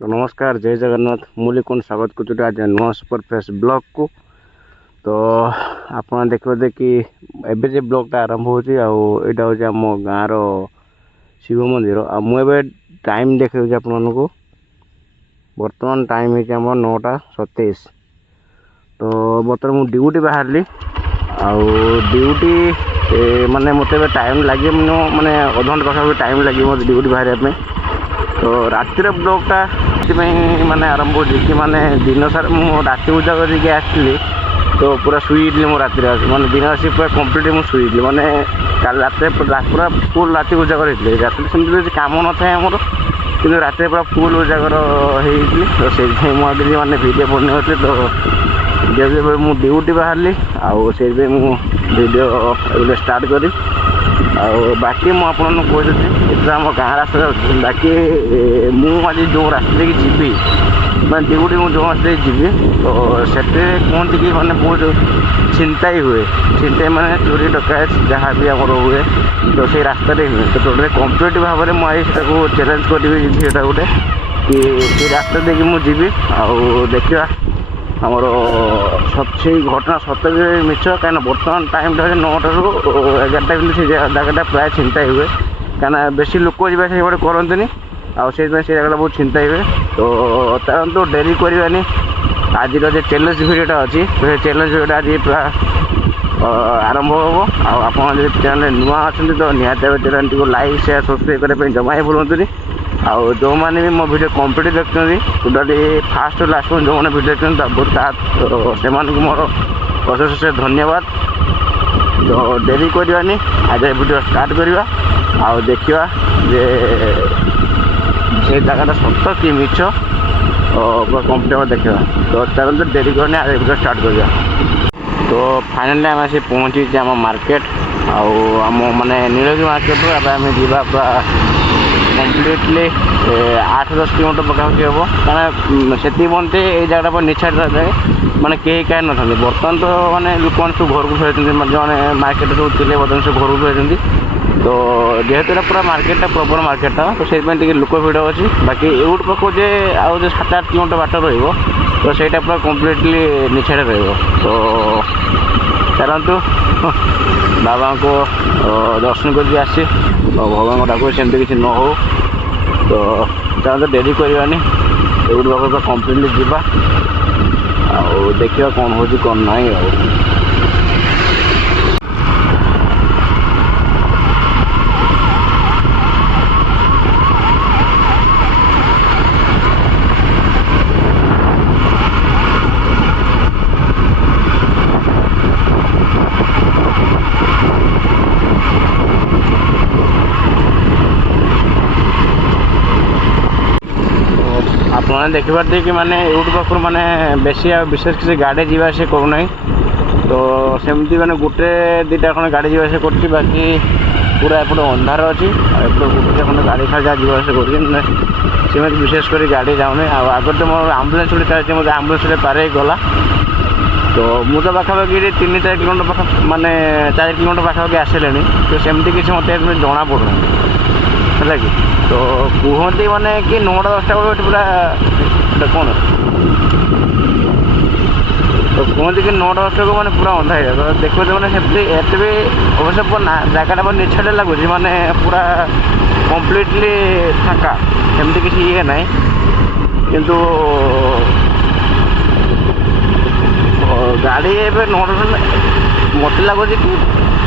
तो नमस्कार जय जगन्नाथ मुझे कौन स्वागत करुँ आज नुआ सुपर फ्रेश ब्लॉग को। तो आप देखते कि एवं जो ब्लॉगटा आरंभ होगा आम गाँव शिव मंदिर मुझे टाइम देखा आपको बर्तमान टाइम है 9:27। तो बर्तमान मुझे ड्यूटी बाहर ड्यूटी माने मत टाइम लगे माने अधघंटे पाखा टाइम लगे मत ड्यूटी बाहर। तो रातिर ब्लॉगटा माने आरंभ हो कि माने दिन सारा मु राति पूजा करके आसली। तो पूरा शुई मो राति माने दिन आसी पूरा कम्प्लीट मुझे शुई माने कल रात पूरा फुल राति पूजा करी रात सेमती कम न था आमर कि रात पूरा फुल उजागर होती। तो से मुझे माने वीडियो बन तो जब मु ड्यूटी बाहर से वीडियो स्टार्ट करी बाकी मुझे कहते आम गाँव रास्ता बाकी मुझे जो रास्ते की जी मैं ड्यूटी मुझे जो रास्ते जी तो से कहते कि मैंने बहुत चिंता ही हुए चिंता माने चोरी डकायत जहाँ भी आम हुए तो से रास्ता हुए। तो टोटाल कम्प्लीट भाव में मुझे चैलेंज करी सीटा गोटे कि से रास्ता देखिए मुझे देखा आमर से घटना सत्य मिछ कहीं बर्तमान टाइम 9टा ରୁ 11टा से जगह प्राय चिंता हुए कहीं बेसी लोक जावा से करते से जगह बहुत चिंता हुए। तो तो डेरी करवानी आज जो चैलेंज भिडियोटा अच्छी तो चैलेंज भिडियोटा आज पूरा आरंभ हम आप चैनल नुआ अच्छा तो निहत चैनल को लाइक शेयर सब्सक्राइब करने जमा ही भूलुनि जो मैंने भी मो वीडियो कंप्लीट देखते टोटाली फास्ट लास्ट जो मैंने वीडियो देखते बहुत से मोर अशेष धन्यवाद। तो डेरी करवानी आज वीडियो स्टार्ट करवा देखा जे से जगह सत कि मिछ पूरा कंप्लीट देखा। तो चलो तो डेरी करनी आज वीडियो स्टार्ट करवा। तो फाइनाली आम आसी पहुँची आम मार्केट आम माने नीलगिरी मार्केट आम जीवा पूरा कम्प्लीटली 8-10 किलोमीटर पकापाखि हम कहीं से बनते ये जगह पर निछाड़ जाए मैंने कहीं कहीं ना बर्तमान तो मैंने लोक मैंने सब घर को फेरती जो मार्केट सब थे बर्तमान सब घर को फेरती। तो जेहेतु पूरा मार्केटा प्रॉपर मार्केटा तो से लोक भिड़ अच्छी बाकी एवट पाखु जे आउ 7-8 किलोमीटर बाट तो सहीटा पूरा कम्प्लीटली निछाड़ तो चलतु बाबा को दर्शन करके आसी भगवान डाक सेमती किसी न हो। तो चलते डेरी करवानी एवट पाख कम्प्लीटली जीवा देखा कौन हो कौन ना आपने देखिपारे कि माने यूट पाखर माने बेसी विशेष किसी गाड़ी जावा से करूना। तो सेमती माने गोटे दुटा खंड गाड़ी जावा से कर बाकी पूरा एपटे अंधार अच्छी एपटे गोटे खंड गाड़ी खा जा कर विशेष कर गाड़ी जाऊनी आगे तो मोर आम्बुलेंस चलती मतलब आम्बुलेंस पारे गला। तो मुझे पाखापाखि 3-4 किलोमीटर पाखा माने 4 किलोमीटर पाखापाखि आसले तो सेमती किसी मत जना पड़ना है कि। तो कहते माने कि 9-10टा बेले पूरा कौन तो कहते कि 9-10टा को मैंने पूरा अंधा है। तो देखो मैंने एत भी अवश्य जगह पर निछाड़ लगुच माने पूरा कम्प्लीटली फाँका सेमती किसी ये ना किंतु गाड़ी एवं 9टा मत लगुच कि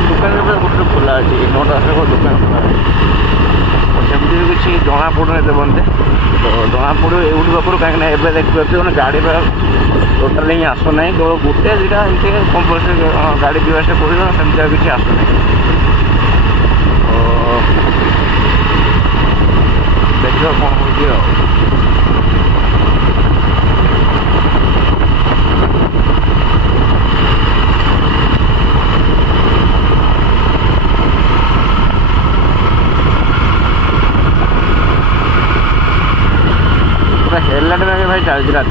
दुकान गोटे खोला अच्छी 9-10टा को दुकान खोला सेमती भी किसी जना पड़ूनी एत बनते। तो जना पड़ो एवट पाखर कहीं एवं देखिए मैंने गाड़ी टोटाल ही आसना केवल गोटे दुटा एमती कंपलसरी गाड़ी जीवा से कर सेमती किसी आसना। तो देखिए कौन हो हेलमेट में भाई चलती रात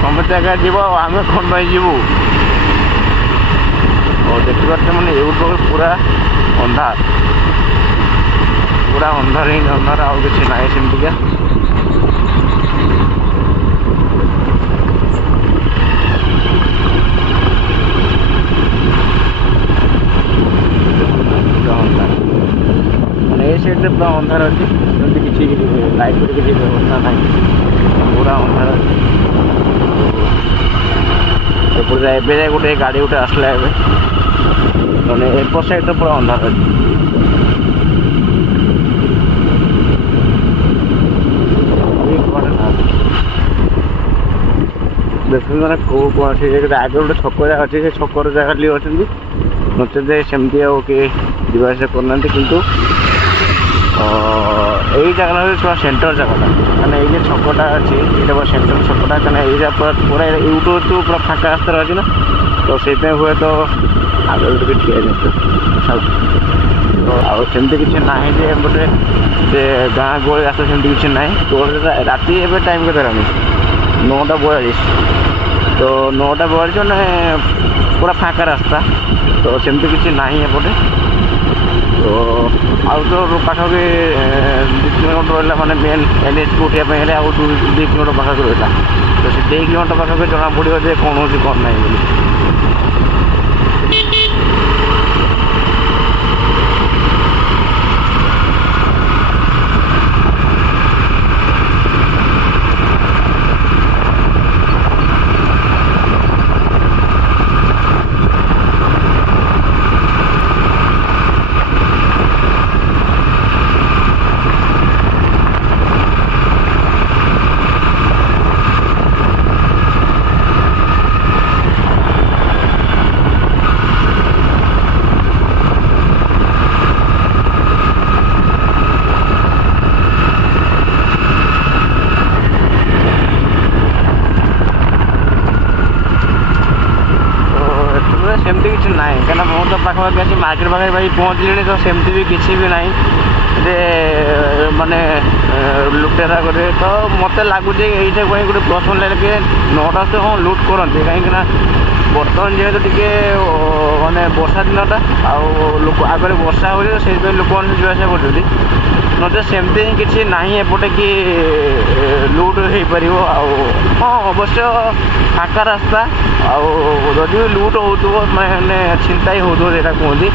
तुम जगह जीव आम कौन भाई जीवु और देखिए मैंने यूट पूरा अंधार पूरा अंधार ही अंधार आउ कि ना सेमती ପୁରା ଅନ୍ଧାର ଅଛି, ସେମିତି କିଛି ଲାଇଟ୍ର କିଛି ବ୍ୟବସ୍ଥା ନାହିଁ, ପୁରା ଅନ୍ଧାର ଅଛି। ଏପଟେ ଏବେ ଯାଏ ଗୋଟେ ଗାଡ଼ି ଗୋଟେ ଆସିଲା ଏବେ, ମାନେ ଏପଟ ସାଇଡ଼୍ରେ ପୁରା ଅନ୍ଧାର ଅଛି। ଦେଖୁଛନ୍ତି ମାନେ କେଉଁ କୌଣସି ଆଗରେ ଗୋଟେ ଛକ ଜାଗା ଅଛି, ସେ ଛକର ଜାଗା ଖାଲି ଅଛନ୍ତି, ନଚେତ ସେମିତି ଆଉ କିଏ ଯିବା ଆସିବା କରୁନାହାନ୍ତି। କିନ୍ତୁ ଏଇ ଜାଗାଟା ହେଉଛି ପୁରା ସେଣ୍ଟର ଜାଗାଟା, ମାନେ ଏଇ ଯେ ଛକଟା ଅଛି ଏଇଟା ପୁରା ସେଣ୍ଟର ଛକଟା, କାରଣ ଏଇଟା ପୁରା ଏଇଠୁ ପୁରା ଫାଙ୍କା ରାସ୍ତାରେ ଅଛି ନା, ତ ସେଇଥିପାଇଁ ହୁଏତ ଆଗରେ ଟିକେ ଠିଆ ହେଇଯାଉଛି। ଆଉ ସେମିତି କିଛି ନାହିଁ ଯେ ଏପଟେ ସେ ଗାଁ ଗହଳି ରାସ୍ତା ସେମିତି କିଛି ନାହିଁ। ରାତି ଏବେ ଟାଇମ୍ କେତେ ହେଲାଣି? 9:42। ତ 9:42 ମାନେ ପୁରା ଫାଙ୍କା ରାସ୍ତା, ତ ସେମିତି କିଛି ନାହିଁ ଏପଟେ। ତ ଆଉ ତ ପାଖାପାଖି 2 କିଲୋମିଟର ରହିଲା, ମାନେ ମେନ୍ NHକୁ ଉଠିବା ପାଇଁ ହେଲେ ଆଉ 2 କିଲୋମିଟର ପାଖାପାଖି ରହିଲା। ତ ସେ 2 କିଲୋମିଟର ପାଖାପାଖି ଜଣାପଡ଼ିବ ଯେ କ'ଣ ହେଉଛି କ'ଣ ନାହିଁ ବୋଲି। ସେମିତି କିଛି ନାହିଁ, କାହିଁକିନା ମୁଁ ତ ପାଖାପାଖି ଆସି ମାର୍କେଟ ପାଖରେ ଭାଇ ପହଞ୍ଚିଲିଣି, ତ ସେମିତି ବି କିଛି ବି ନାହିଁ ଯେ ମାନେ ଲୁଟେରା କରିବେ। ତ ମୋତେ ଲାଗୁଛି ଏଇଟା ପାଇଁ ଗୋଟେ ପ୍ରଶ୍ନ ଲାଗେ କି 9ଟା ତ ହଁ ଲୁଟ୍ କରନ୍ତି, କାହିଁକିନା ବର୍ତ୍ତମାନ ଯେହେତୁ ଟିକେ ମାନେ ବର୍ଷା ଦିନଟା, ଆଉ ଲୋକ ଆଗରେ ବର୍ଷା ହେଉଛି, ତ ସେଇଥିପାଇଁ ଲୋକମାନେ ଯିବା ଆସିବା କରୁଛନ୍ତି। ନଚେତ ସେମିତି ହିଁ କିଛି ନାହିଁ ଏପଟେ କି ଲୁଟ୍ ହେଇପାରିବ। ଆଉ ହଁ ଅବଶ୍ୟ ଫାଙ୍କା ରାସ୍ତା, ଆଉ ଯଦି ବି ଲୁଟ୍ ହେଉଥିବ ମାନେ ଛିନତାଇ ହେଉଥିବ ସେଇଟା କୁହନ୍ତି।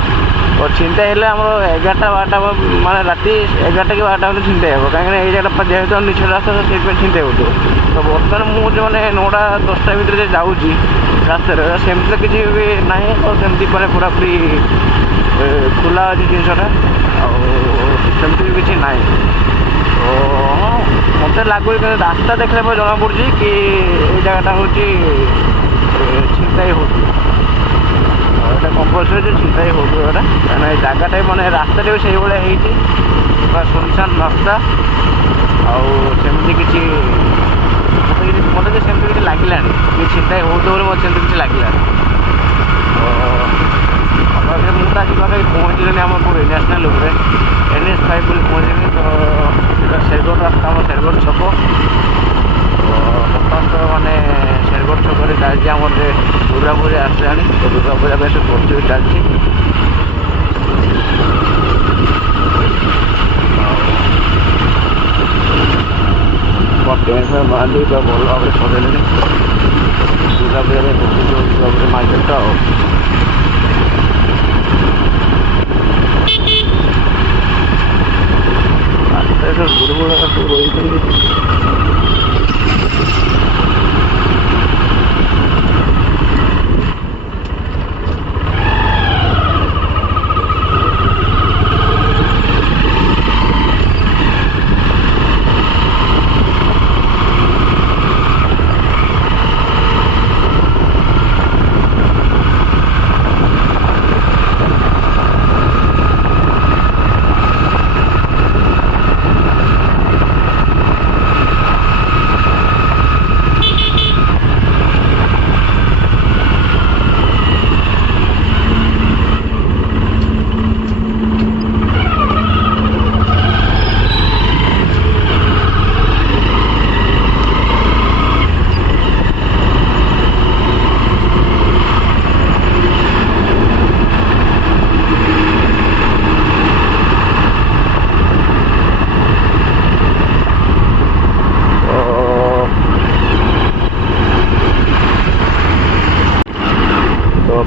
ଓ ଛିନତାଇ ହେଲେ ଆମର 11ଟା 12ଟା ମାନେ ରାତି 11ଟା କି 12ଟା ଭିତରେ ଛିନତାଇ ହେବ, କାହିଁକିନା ଏଇ ଜାଗାଟା ଯେହେତୁ ନିଚ ରାସ୍ତା, ସେଇଥିପାଇଁ ଛିନତାଇ ହେଉଥିବ। ତ ବର୍ତ୍ତମାନ ମୁଁ ଯେଉଁମାନେ 9ଟା 10ଟା ଭିତରେ ଯେ ଯାଉଛି ରାସ୍ତାରେ, ସେମିତି ତ କିଛି ବି ନାହିଁ। ତ ସେମିତି ମାନେ ପୁରାପୁରି ଖୋଲା ଅଛି ଜିନିଷଟା, ଆଉ ସେମିତି ବି କିଛି ନାହିଁ। ତ ହଁ ମୋତେ ଲାଗୁଛି, କିନ୍ତୁ ରାସ୍ତା ଦେଖିଲା ପରେ ଜଣାପଡ଼ୁଛି କି ଏଇ ଜାଗାଟା ହେଉଛି ଛିନତାଇ ହେଉଥିବ। ଏଇଟା କମ୍ପଲସରି ଯେ ଛିନତାଇ ହେଉଥିବ ଏଇଟା, କାହିଁକିନା ଏଇ ଜାଗାଟା ମାନେ ରାସ୍ତାଟା ବି ସେଇଭଳିଆ ହେଇଛି, ପୁରା ସୁନସାନ ରାସ୍ତା। ଆଉ ସେମିତି କିଛି ମୋତେ ଯେ ସେମିତି କିଛି ଲାଗିଲାନି କି ଛିନତାଇ ହେଉଥିବ ବୋଲି, ମୋତେ ସେମିତି କିଛି ଲାଗିଲାନି। ତ ମୁଁ ତ ଆଜି ପାଖାପାଖି ପହଞ୍ଚିଲିଣି ଆମର କେଉଁଠି ନ୍ୟାସନାଲ୍ ଉପରେ NH5 ବୋଲି ପହଞ୍ଚିଲିଣି। ତ ସେଇଟା ଶେରଗଡ଼ ରାସ୍ତା, ଆମର ଶେରଗଡ଼ ଛକ। ବର୍ତ୍ତମାନ ତ ମାନେ ଶେରଗଡ଼ ଛକରେ ଚାଲିଛି ଆମର ଦୁର୍ଗା ପୂଜା ଆସିଲାଣି, ତ ଦୁର୍ଗା ପୂଜା ପାଇଁ ସବୁ ପ୍ରସ୍ତୁତି ଚାଲିଛି। ଟେଣ୍ଟ ବାନ୍ଧି ପୁରା ଭଲ ଭାବରେ ସଜାଇଲେଣି ଦୁର୍ଗା ପୂଜା ପାଇଁ ପ୍ରସ୍ତୁତି ହେଉଛି ଭାବରେ ମାର୍କେଟଟା। ଆଉ ରାସ୍ତାରେ ସବୁ ବୁଢ଼ ସବୁ ରହିଛନ୍ତି।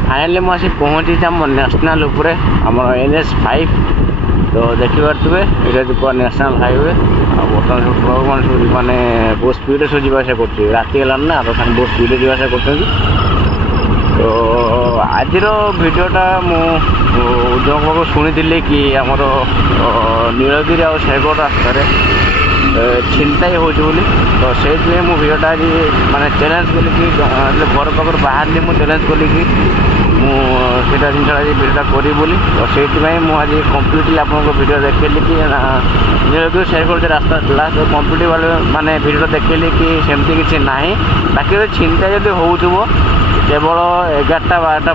फाइनाली मुझे पहुँची आम न्यासनाल NH5। तो देखिपे ये पूरा न्यासनाल हाईवे बर्तमान सब ट्रक मैंने सब मानने बहुत स्पीड सब जावास कर राति है ना तो बहुत स्पीड जावास कर तो आज भिडटा मुझे शुणी कि आमर नीलगिरी आ शेरगढ़ रास्तार छिनताई हो तो से भिडटा आज मानने चैलेंज कली कि घर पाखर बाहर मुझे चैलेंज कली कि मुझे जिन आज भिडटा करी तो से आज कम्प्लीटली आपको भिडियो देखली कि नीलगिरी शेरगढ़ जो रास्ता था तो कम्प्लीट वाले मानने भिडियो देखली कि सेमती किसी ना बाकी छिनताई जब हो केवल 11टा 12टा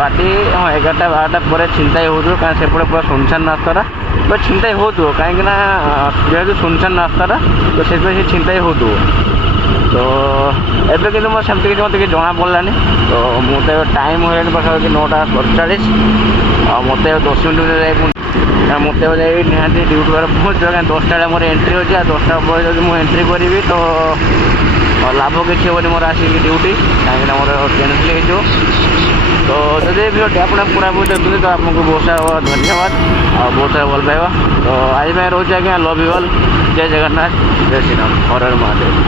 राति हाँ 11टा 12टा पर छिनताई हो कारण से पूरा सुनसान रास्ता बट छिनताई हो कहीं जेहतु सुनसान रास्ता तो से छिनताई हो तो एबे कि सेमती किसी मतलब जना पड़ानी तो मुझे टाइम हो पाखापाखि 9टा 47 मत 10 मिनट मत निहाती ड्यूटी बार पहुँच 10टा मोर एंट्री हो 10टा पर जब मुझे एंट्री करी तो लाभ किसी हेनी मोर आसिक ड्यूटी कहीं मोर कैनसल हो तो जब भिडियो आप पूरा पूरी देखते तो आपको बहुत सारा धन्यवाद और बहुत सारा भल पाइबा तो आज मैं रोचे आज्ञा लव यू ऑल जय जगन्नाथ जय श्री राम हर हर महादेव।